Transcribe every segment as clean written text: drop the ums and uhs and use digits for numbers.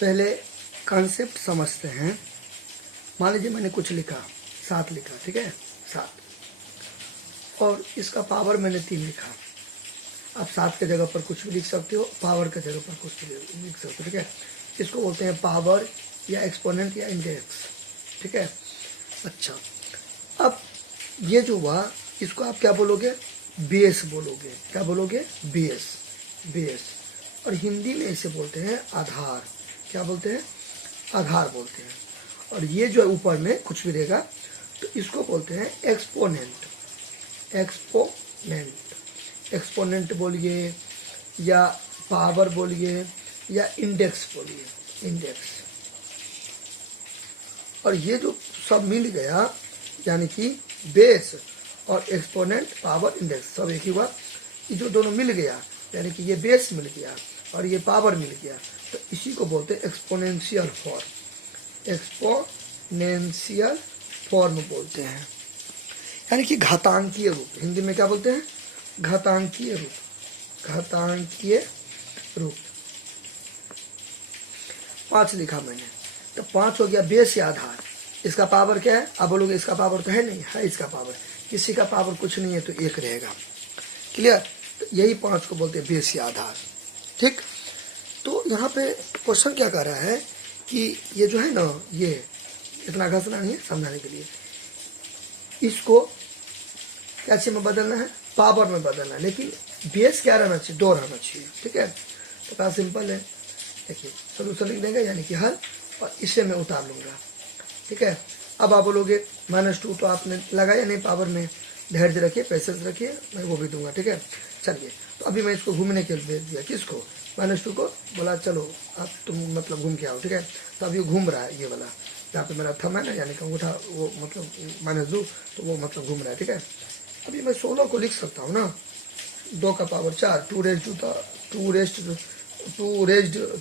पहले कॉन्सेप्ट समझते हैं। मान लीजिए मैंने कुछ लिखा, 7 लिखा, ठीक है, 7, और इसका पावर मैंने 3 लिखा। आप 7 के जगह पर कुछ भी लिख सकते हो, पावर के जगह पर कुछ भी लिख सकते हो, ठीक है। इसको बोलते हैं पावर या एक्सपोनेंट या इंडेक्स, ठीक है। अच्छा, अब ये जो हुआ इसको आप क्या बोलोगे, बेस बोलोगे। क्या बोलोगे, बेस, बेस। और हिंदी में इसे बोलते हैं आधार। क्या बोलते हैं, आधार बोलते हैं। और ये जो ऊपर में कुछ भी रहेगा तो इसको बोलते हैं एक्सपोनेंट। एक्सपोनेंट, एक्सपोनेंट बोलिए या पावर बोलिए या इंडेक्स बोलिए, इंडेक्स। और ये जो सब मिल गया यानी कि बेस और एक्सपोनेंट, पावर, इंडेक्स सब एक ही हुआ। ये जो दोनों मिल गया यानी कि ये बेस मिल गया और ये पावर मिल गया, तो इसी को बोलते हैं एक्सपोनेंशियल फॉर्म। एक्सपोनेंशियल फॉर्म बोलते हैं, यानी कि घातांकीय रूप। हिंदी में क्या बोलते हैं, घातांकीय रूप, घातांकीय रूप। 5 लिखा मैंने, तो 5 हो गया बेस या आधार। इसका पावर क्या है, आप बोलोगे इसका पावर तो है नहीं, है इसका पावर। किसी का पावर कुछ नहीं है तो 1 रहेगा, क्लियर। तो यही 5 को बोलते हैं बेस या आधार, ठीक। तो यहाँ पे क्वेश्चन क्या कर रहा है कि ये जो है ना, ये इतना घसना नहीं है, समझाने के लिए। इसको कैसे में बदलना है, पावर में बदलना है, लेकिन बेस क्या रहना चाहिए, 2 रहना चाहिए, ठीक है। तो बड़ा सिंपल है, देखिए सोल्यूशन लिख देंगे यानी कि हल, और इसे मैं उतार लूँगा, ठीक है। अब आप बोलोगे -2 तो आपने लगाया नहीं पावर में, धैर्य रखिए, पैसेंस रखिए, मैं वो भी दूंगा, ठीक है। चलिए, तो अभी मैं इसको घूमने के लिए भेज दिया, किसको, -2 को। बोला चलो आप तुम मतलब घूम के आओ, ठीक है। तो अभी घूम रहा है, ये वाला जहाँ पे मेरा थम है ना, यानी कि अंगूठा, वो मतलब -2, तो वो मतलब घूम रहा है, ठीक है। अभी मैं 16 को लिख सकता हूँ ना, 2 का power 4, 2 raised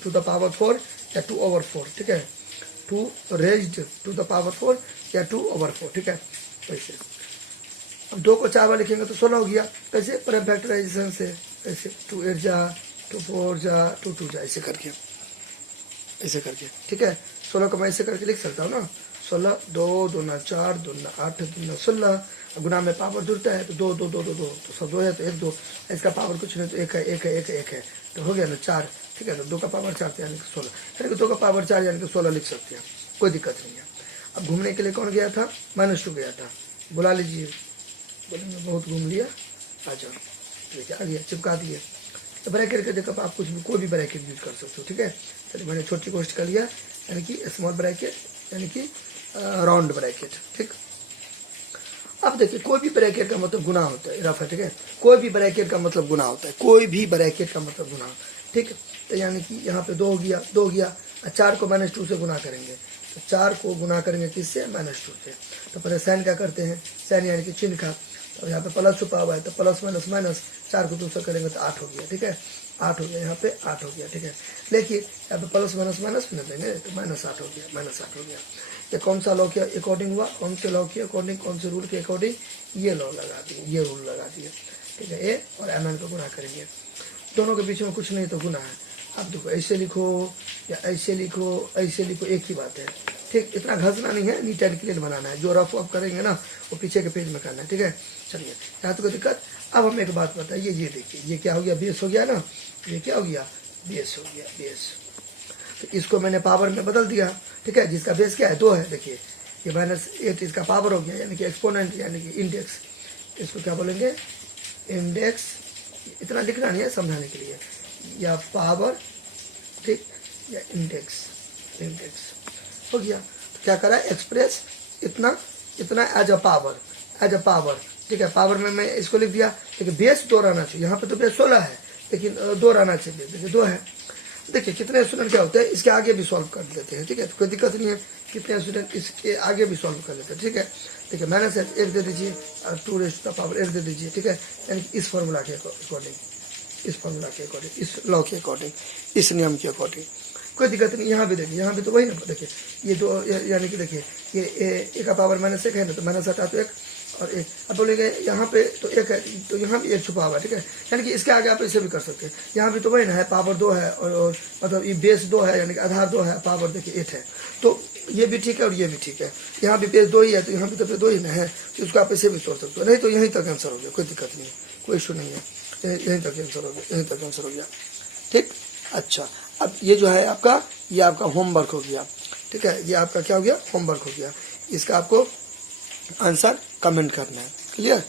to the power 4 या 2/4, ठीक है। 2 रेज्ड टू द पावर 4 या 2/4, ठीक है। वैसे अब 2 को 4 बार लिखेंगे तो 16 हो गया। कैसे, प्राइम फैक्टराइजेशन से, ऐसे 2 8 जा, 2 4 जा, 2 2 जा, ऐसे करके, ऐसे करके, ठीक है। 16 को मैं ऐसे करके लिख सकता हूँ ना, 16, 2 दूना 4, 2 8, 2 16, गुना में पावर जुड़ता है तो 2 2 2 2 2, तो सब 2 है तो 1 2, इसका पावर कुछ नहीं तो 1 है, 1 है, 1 है, 1 है, तो हो गया ना 4, ठीक है। तो 2 का पावर 4 यानी कि 16, यानी कि 2 का पावर 4 यानी कि 16 लिख सकते हैं, कोई दिक्कत नहीं है। अब घूमने के लिए कौन गया था, -2 गया था, बुला लीजिए। बोलेंगे बहुत घूम लिया, आ जाओ, ठीक है, आ गया, चिपका दिए। तो ब्रैकेट के जगह आप कुछ भी, कोई भी ब्रैकेट यूज कर सकते हो, ठीक है। चलिए मैंने छोटी कोष्ट कर लिया, यानी कि स्मॉल ब्रैकेट, यानी कि राउंड ब्रैकेट, ठीक। अब देखिए कोई भी ब्रैकेट का मतलब गुना होता है, रफ है, ठीक है। कोई भी ब्रैकेट का मतलब गुना होता है, कोई भी ब्रैकेट का मतलब गुना, ठीक। तो यानी कि यहाँ पे 2 हो गया, 2 हो गया, 4 को -2 से गुना करेंगे, तो 4 को गुना करेंगे किससे, -2 से। तो पहले साइन क्या करते हैं, साइन यानी कि चिन्ह का, तो यहाँ पे प्लस छुपा हुआ है तो प्लस माइनस माइनस, 4 को 2 से करेंगे तो 8 हो गया, ठीक है। 8 हो गया, यहाँ पे 8 हो गया, ठीक है। लेकिन यहाँ पे प्लस माइनस माइनस में देंगे तो -8 हो गया, -8 हो गया। ये कौन सा लॉ के अकॉर्डिंग हुआ, कौन से लॉ के अकॉर्डिंग, कौन से रूल के अकॉर्डिंग, ये लॉ लगा दिए, ये रूल लगा दिए, ठीक है। ए और mn को गुना करेंगे, दोनों के बीच में कुछ नहीं तो गुना है। आप देखो ऐसे लिखो या ऐसे लिखो, ऐसे लिखो, एक ही बात है, ठीक। इतना घसना नहीं है, नीट एंड क्लीन बनाना है। जो रफ अप करेंगे ना वो पीछे के पेज में करना है, ठीक है। चलिए, यहाँ तो कोई दिक्कत। अब हम एक बात बताइए, ये देखिए ये क्या हो गया, बेस हो गया ना, ये क्या हो गया, बेस हो गया, बेस। तो इसको मैंने पावर में बदल दिया, ठीक है। जिसका बेस क्या है, 2 है, देखिए ये -8 इसका पावर हो गया, यानी कि एक्सपोनेंट यानी कि इंडेक्स। इसको क्या बोलेंगे, इंडेक्स। इतना लिखना नहीं है, समझाने के लिए, या पावर, ठीक, या इंडेक्स, इंडेक्स हो गया। तो क्या करा, एक्सप्रेस इतना, इतना as a power, as a power, ठीक है। पावर में मैं इसको लिख दिया, लेकिन बेस 2 रहना चाहिए। यहाँ पे तो बेस 16 है, लेकिन 2 रहना चाहिए, देखिए 2 है। देखिए कितने स्टूडेंट क्या होते हैं, इसके आगे भी सॉल्व कर लेते हैं, ठीक है। तो कोई दिक्कत नहीं है, कितने स्टूडेंट इसके आगे भी सॉल्व कर लेते हैं, ठीक है। देखिए -1 दे दीजिए और 2 रेज़ टू द पावर 8 दे दीजिए, ठीक है। यानी कि इस फॉर्मूला के अकॉर्डिंग, इस फॉर्मूला के अकॉर्डिंग, इस लॉ के अकॉर्डिंग, इस नियम के अकॉर्डिंग, कोई दिक्कत नहीं। यहाँ भी देखिए, यहाँ भी तो वही ना, देखिए ये 2, यानी कि देखिए ये ए का पावर -1 है ना, तो -8 तो 1, और एक, अब बोलेंगे यहाँ पे तो एक है तो यहाँ भी एक छुपा हुआ है, ठीक है। यानी कि इसके आगे आप ऐसे भी कर सकते हैं, यहाँ भी तो वही ना है, पावर 2 है और मतलब ये बेस 2 है, यानी कि आधार 2 है, पावर देखिए 8 है, तो ये भी ठीक है और ये भी ठीक है। यहाँ भी बेस 2 ही है तो यहाँ भी तो 2 ही ना है, तो इसको आप ऐसे भी सोच सकते हो। नहीं तो यहीं तक आंसर हो गया, कोई दिक्कत नहीं है, कोई इशू नहीं है, यहीं तक आंसर हो गया, यहीं तक आंसर हो गया, ठीक। अच्छा, अब ये जो है आपका, ये आपका होमवर्क हो गया, ठीक है, ये आपका क्या हो गया, होमवर्क हो गया। इसका आपको आंसर कमेंट करना है, क्लियर।